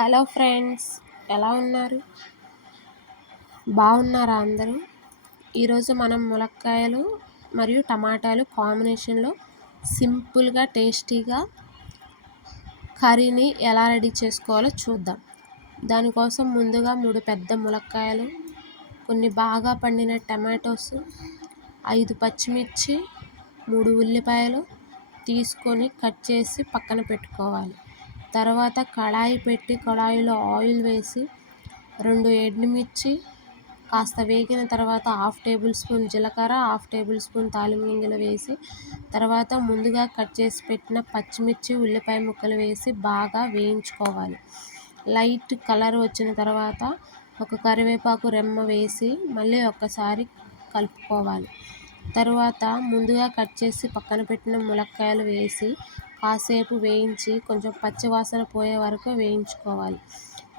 Hello friends, ఎలా ఉన్నారు? బాగున్నారా అందరూ? ఈరోజు మనం ములక్కాయలు మరియు టమాటాలు కాంబినేషన్లో సింపుల్గా టేస్టీగా కర్రీని ఎలా రెడీ చేసుకోవాలో చూద్దాం. దానికోసం ముందుగా 3 పెద్ద ములక్కాయలు, కొన్ని బాగా పండిన టమాటోస్, 5 పచ్చిమిర్చి, 3 ఉల్లిపాయలు తీసుకొని కట్ చేసి పక్కన పెట్టుకోవాలి. తర్వాత కడాయి పెట్టి కడాయిలో ఆయిల్ వేసి 2 ఎండుమిర్చి కాస్త వేగిన తర్వాత 1/2 టేబుల్ స్పూన్ జీలకర్ర, 1/2 టేబుల్ స్పూన్ తాలింపు గింజలు వేసి తర్వాత ముందుగా కట్ చేసి పెట్టిన పచ్చిమిర్చి, ఉల్లిపాయ ముక్కలు వేసి బాగా వేయించుకోవాలి. లైట్ కలర్ వచ్చిన తర్వాత ఒక కరివేపాకు రెమ్మ వేసి మళ్ళీ ఒక్కసారి కలుపుకోవాలి. తర్వాత ముందుగా కట్ చేసి పక్కన పెట్టిన ములక్కాయలు వేసి కాసేపు వేయించి కొంచెం పచ్చివాసన పోయే వరకు వేయించుకోవాలి.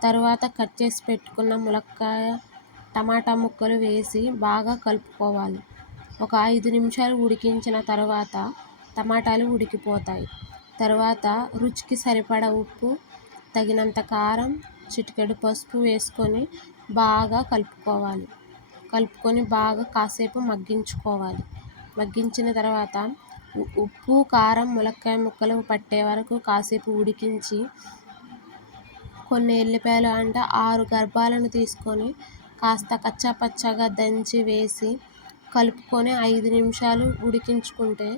తర్వాత కట్ చేసి పెట్టుకున్న ములక్కాయ, టమాటా ముక్కలు వేసి బాగా కలుపుకోవాలి. ఒక 5 నిమిషాలు ఉడికించిన తర్వాత టమాటాలు ఉడికిపోతాయి. తర్వాత రుచికి సరిపడా ఉప్పు, తగినంత కారం, చిటికెడు పసుపు వేసుకొని బాగా కలుపుకొని బాగా కాసేపు మగ్గించుకోవాలి. మగ్గించిన తర్వాత ఉప్పు, కారం ములక్కాయ ముక్కలు పట్టే వరకు కాసేపు ఉడికించి కొన్ని ఎల్లిపాయలు అంటే 6 గర్భాలను తీసుకొని కాస్త కచ్చాపచ్చాగా దంచి వేసి కలుపుకొని 5 నిమిషాలు ఉడికించుకుంటే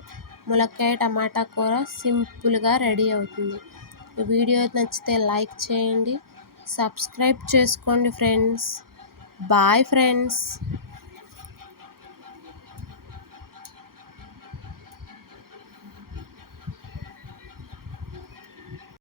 ములక్కాయ టమాటా కూర సింపుల్గా రెడీ అవుతుంది. ఈ వీడియో నచ్చితే లైక్ చేయండి, సబ్స్క్రైబ్ చేసుకోండి ఫ్రెండ్స్. Bye friends.